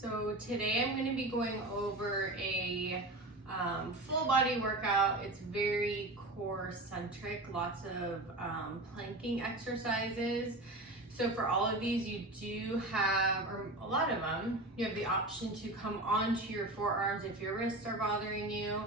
So today I'm going to be going over a full body workout. It's very core centric, lots of planking exercises. So for all of these, you do have, or a lot of them, you have the option to come onto your forearms if your wrists are bothering you.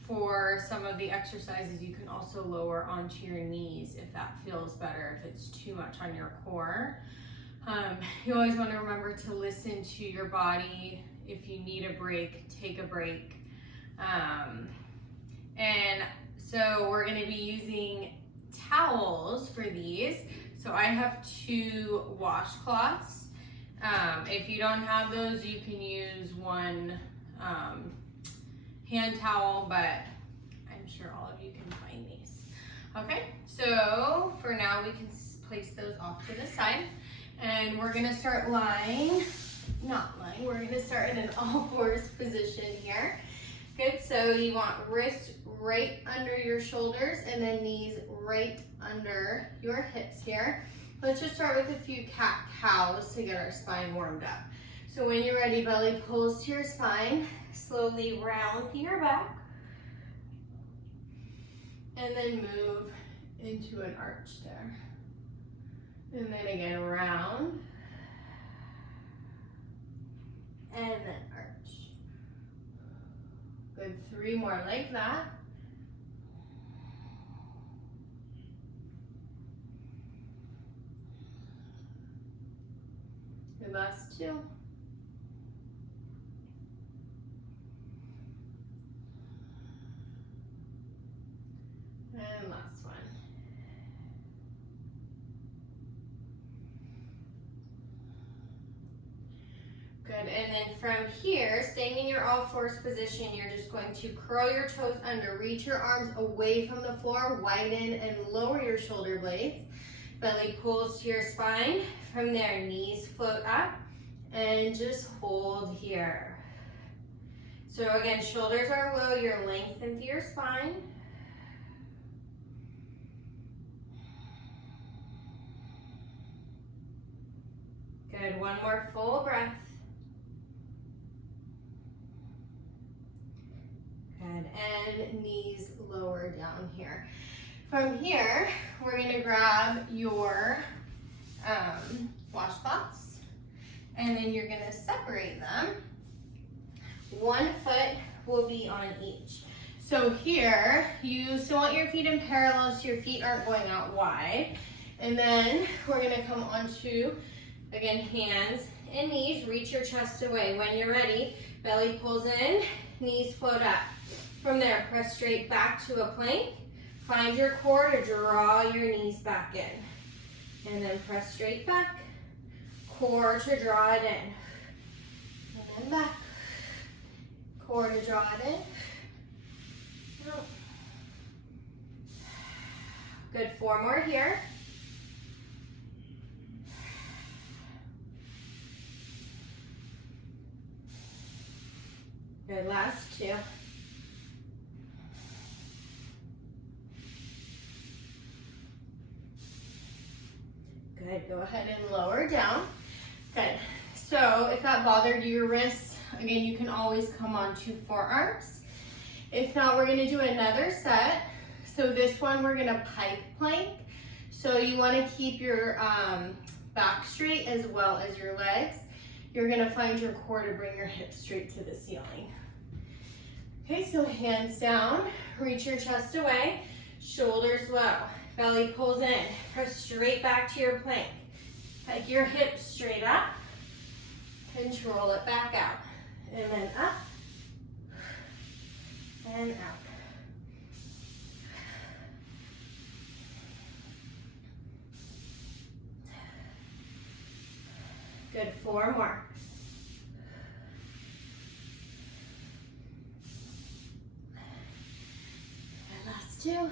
For some of the exercises, you can also lower onto your knees if that feels better, if it's too much on your core. You always want to remember to listen to your body. If you need a break, take a break. And so we're going to be using towels for these. So I have 2 washcloths. If you don't have those, you can use one hand towel, but I'm sure all of you can find these. Okay, so for now we can place those off to the side. And we're gonna start lying, we're gonna start in an all fours position here. Good, so you want wrists right under your shoulders and then knees right under your hips here. Let's just start with a few cat-cows to get our spine warmed up. So when you're ready, belly pulls to your spine, slowly round to your back, and then move into an arch there. And then again, round, and then arch. Good, 3 more like that. Good, last 2. And last one. Good, and then from here, staying in your all fours position, you're just going to curl your toes under, reach your arms away from the floor, widen and lower your shoulder blades. Belly pulls to your spine. From there, knees float up and just hold here. So again, shoulders are low, you're lengthened through your spine. Good, 1 more full breath. Good, and knees lower down here. From here, we're gonna grab your washcloths, and then you're gonna separate them. 1 foot will be on each. So here, you still want your feet in parallel so your feet aren't going out wide. And then we're gonna come onto, again, hands and knees, reach your chest away. When you're ready, belly pulls in, knees float up. From there, press straight back to a plank. Find your core to draw your knees back in. And then press straight back, core to draw it in. And then back, core to draw it in. Good, 4 more here. Good, last 2. Good, go ahead and lower down. Good, so if that bothered your wrists, again, you can always come onto forearms. If not, we're gonna do another set. So this one, we're gonna pike plank. So you wanna keep your back straight as well as your legs. You're gonna find your core to bring your hips straight to the ceiling. Okay, so hands down, reach your chest away, shoulders low, belly pulls in, press straight back to your plank. Hike your hips straight up, control it back out, and then up, and out. Good, 4 more. And last 2.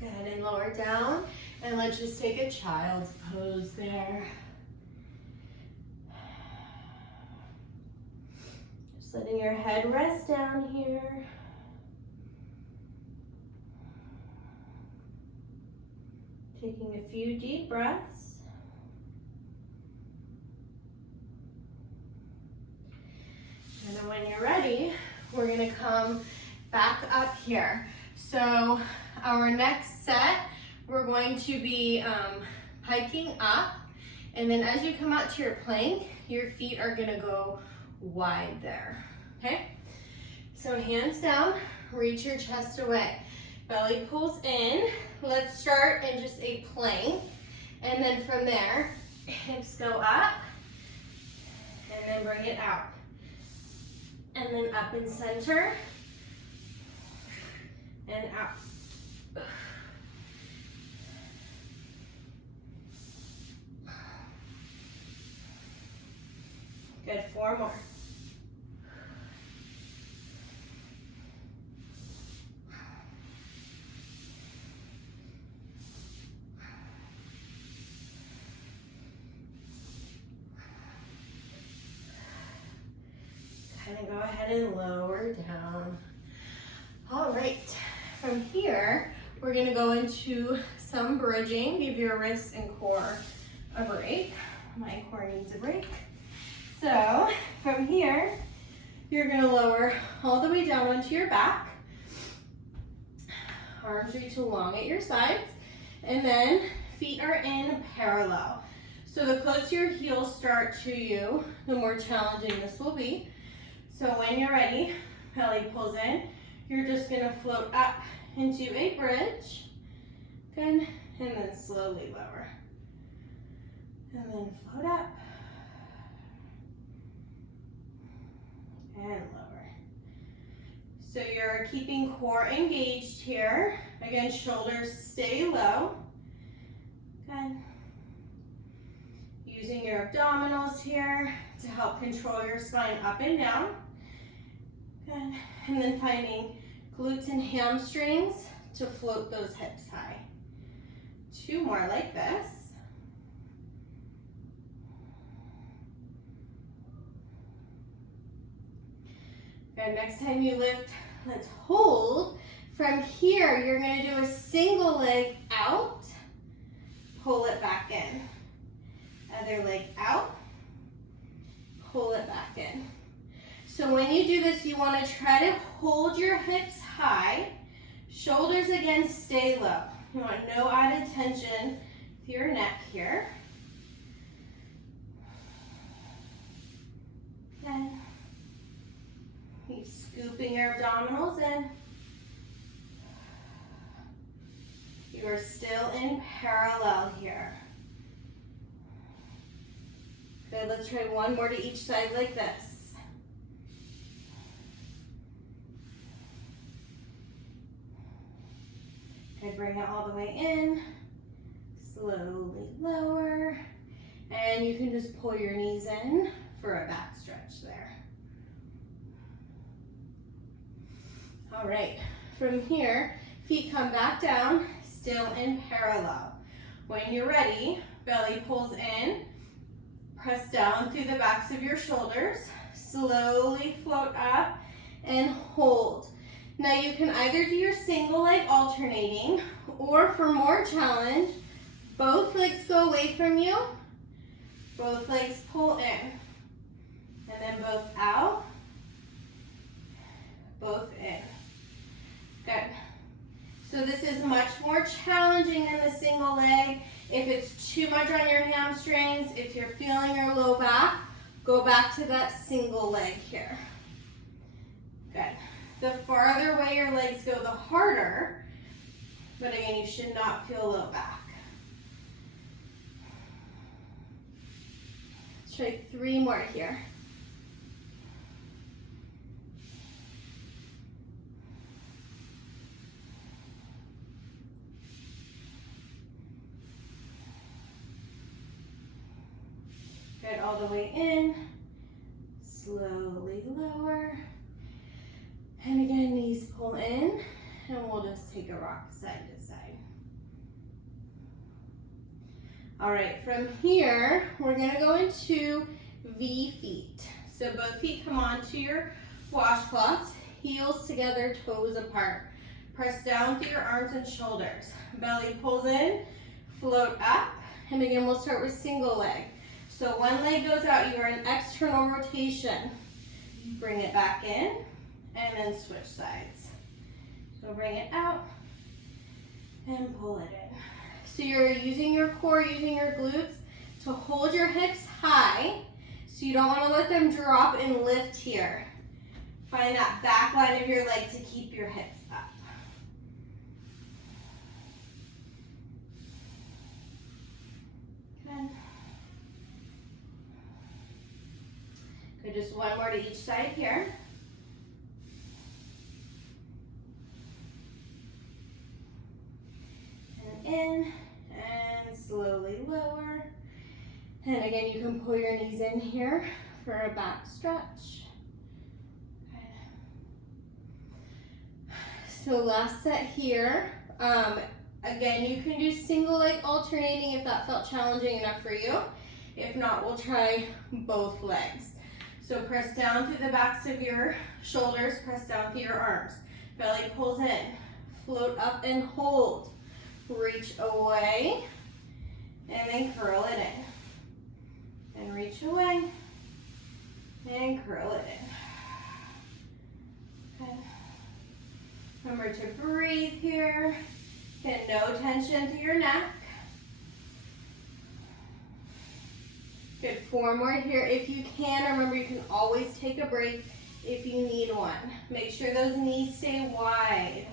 Good, and lower down. And let's just take a child's pose there. Just letting your head rest down here. Taking a few deep breaths. And then when you're ready, we're gonna come back up here. So our next set, we're going to be hiking up. And then as you come out to your plank, your feet are gonna go wide there, okay? So hands down, reach your chest away. Belly pulls in. Let's start in just a plank. And then from there, hips go up. And then bring it out. And then up and center. And out. Good, 4 more. Kind of go ahead and lower down. All right, from here, we're gonna go into some bridging. Give your wrists and core a break. My core needs a break. So from here, you're gonna lower all the way down onto your back. Arms reach along at your sides. And then feet are in parallel. So the closer your heels start to you, the more challenging this will be. So when you're ready, belly pulls in. You're just gonna float up into a bridge. Good, and then slowly lower. And then float up. And lower. So you're keeping core engaged here. Again, shoulders stay low. Good. Using your abdominals here to help control your spine up and down. Good. And then finding glutes and hamstrings to float those hips high. 2 more like this. Good, next time you lift, let's hold. From here, you're gonna do a single leg out, pull it back in. Other leg out, pull it back in. So when you do this, you wanna try to hold your hips high, shoulders again stay low. You want no added tension to your neck here. Good. Keep scooping your abdominals in. You are still in parallel here. Good, let's try 1 more to each side like this. Good, bring it all the way in. Slowly lower. And you can just pull your knees in for a back stretch there. All right, from here, feet come back down, still in parallel. When you're ready, belly pulls in, press down through the backs of your shoulders, slowly float up and hold. Now you can either do your single leg alternating, or for more challenge, both legs go away from you, both legs pull in, and then both out, both in. Good. So this is much more challenging than the single leg. If it's too much on your hamstrings, if you're feeling your low back, go back to that single leg here. Good. The farther away your legs go, the harder, but again, you should not feel low back. Let's try 3 more here. Good, all the way in, slowly lower. And again, knees pull in, and we'll just take a rock side to side. All right, from here, we're gonna go into V feet. So both feet come onto your washcloths, heels together, toes apart. Press down through your arms and shoulders. Belly pulls in, float up, and again, we'll start with single leg. So one leg goes out, you are in external rotation. Bring it back in, and then switch sides. So bring it out, and pull it in. So you're using your core, using your glutes to hold your hips high, so you don't want to let them drop and lift here. Find that back line of your leg to keep your hips up. Good. Good, just one more to each side here. And in, and slowly lower. And again, you can pull your knees in here for a back stretch. So last set here. Again, you can do single leg alternating if that felt challenging enough for you. If not, we'll try both legs. So press down through the backs of your shoulders, press down through your arms. Belly pulls in, float up and hold. Reach away, and then curl it in. And reach away, and curl it in. Okay. Remember to breathe here. Get no tension through your neck. Good, 4 more here if you can. Remember, you can always take a break if you need one. Make sure those knees stay wide.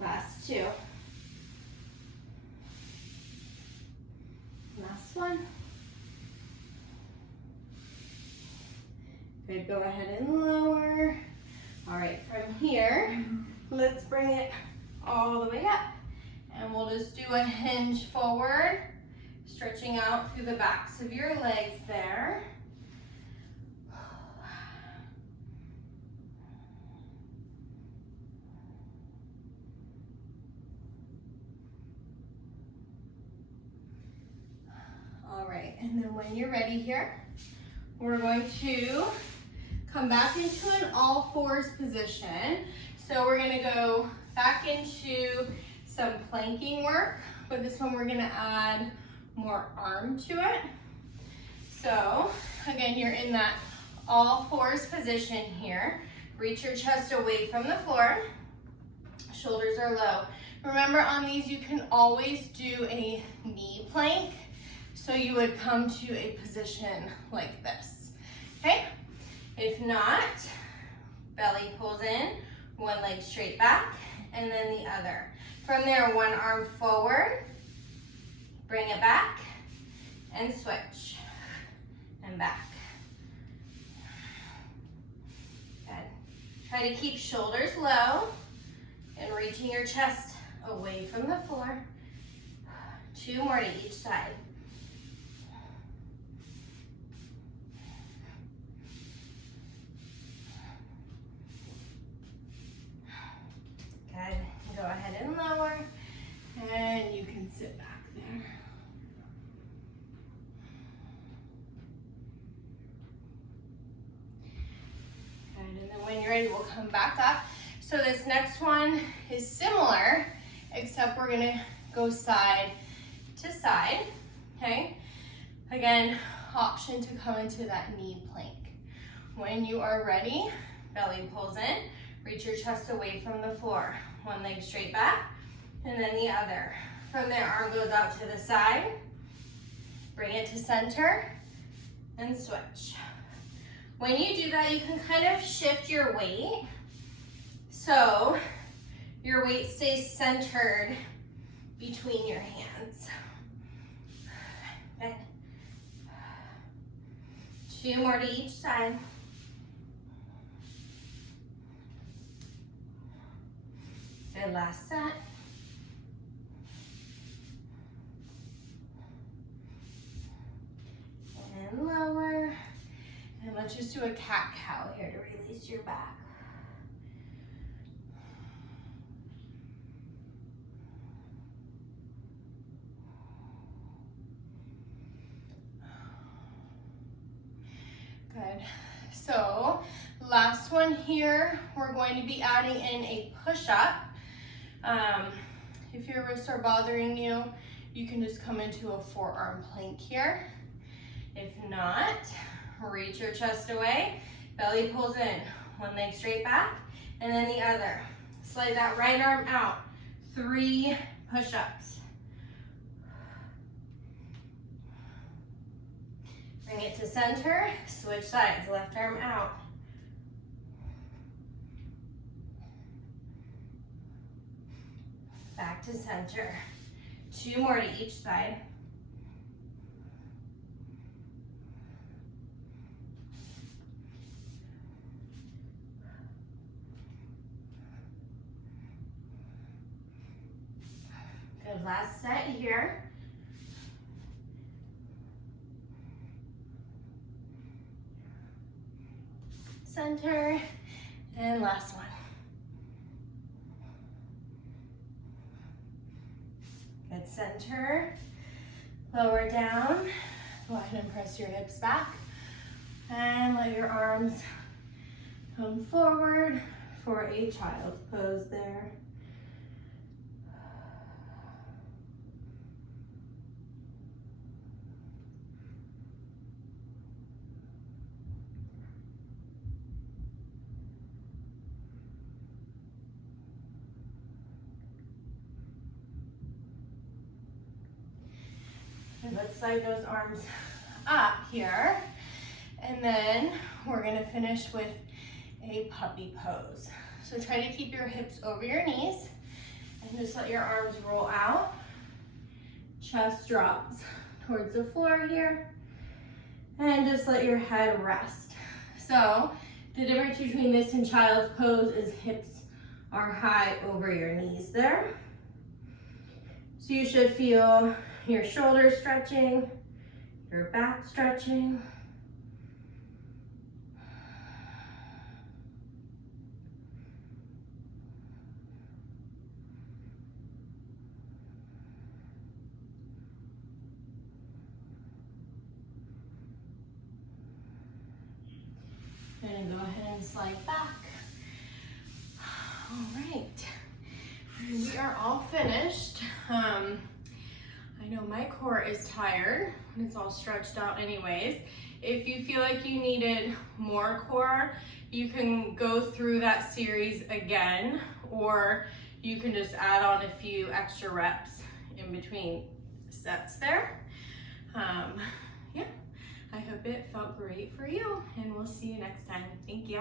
Last 2. Last one. Good, go ahead and lower. All right, from here, let's bring it all the way up. And we'll just do a hinge forward, stretching out through the backs of your legs there. All right, and then when you're ready here, we're going to come back into an all fours position. So we're gonna go back into some planking work, but this one we're gonna add more arm to it. So again, you're in that all fours position here. Reach your chest away from the floor. Shoulders are low. Remember, on these you can always do a knee plank. So you would come to a position like this, okay? If not, belly pulls in, one leg straight back, and then the other. From there, one arm forward, bring it back, and switch, and back. Good. Try to keep shoulders low, and reaching your chest away from the floor. 2 more to each side. Good. Go ahead and lower, and you can sit back there. Good, and then when you're ready, we'll come back up. So this next one is similar, except we're gonna go side to side, okay? Again, option to come into that knee plank. When you are ready, belly pulls in, reach your chest away from the floor. One leg straight back, and then the other. From there, arm goes out to the side. Bring it to center, and switch. When you do that, you can kind of shift your weight. So your weight stays centered between your hands. Good. 2 more to each side. Good, last set. And lower. And let's just do a cat-cow here to release your back. Good. So last one here, we're going to be adding in a push-up. If your wrists are bothering you, you can just come into a forearm plank here. If not, reach your chest away, belly pulls in, one leg straight back, and then the other. Slide that right arm out, 3 push-ups. Bring it to center, switch sides, left arm out. Back to center. 2 more to each side. Good, last set here. Center, and last one. Good, center, lower down. Go ahead and press your hips back. And let your arms come forward for a child's pose there. And let's slide those arms up here. And then we're gonna finish with a puppy pose. So try to keep your hips over your knees and just let your arms roll out. Chest drops towards the floor here. And just let your head rest. So the difference between this and child's pose is hips are high over your knees there. So you should feel your shoulders stretching, your back stretching. And go ahead and slide back. All right, we are all finished. I know my core is tired and it's all stretched out anyways. If you feel like you needed more core, you can go through that series again, or you can just add on a few extra reps in between sets there. Yeah, I hope it felt great for you, and we'll see you next time. Thank you.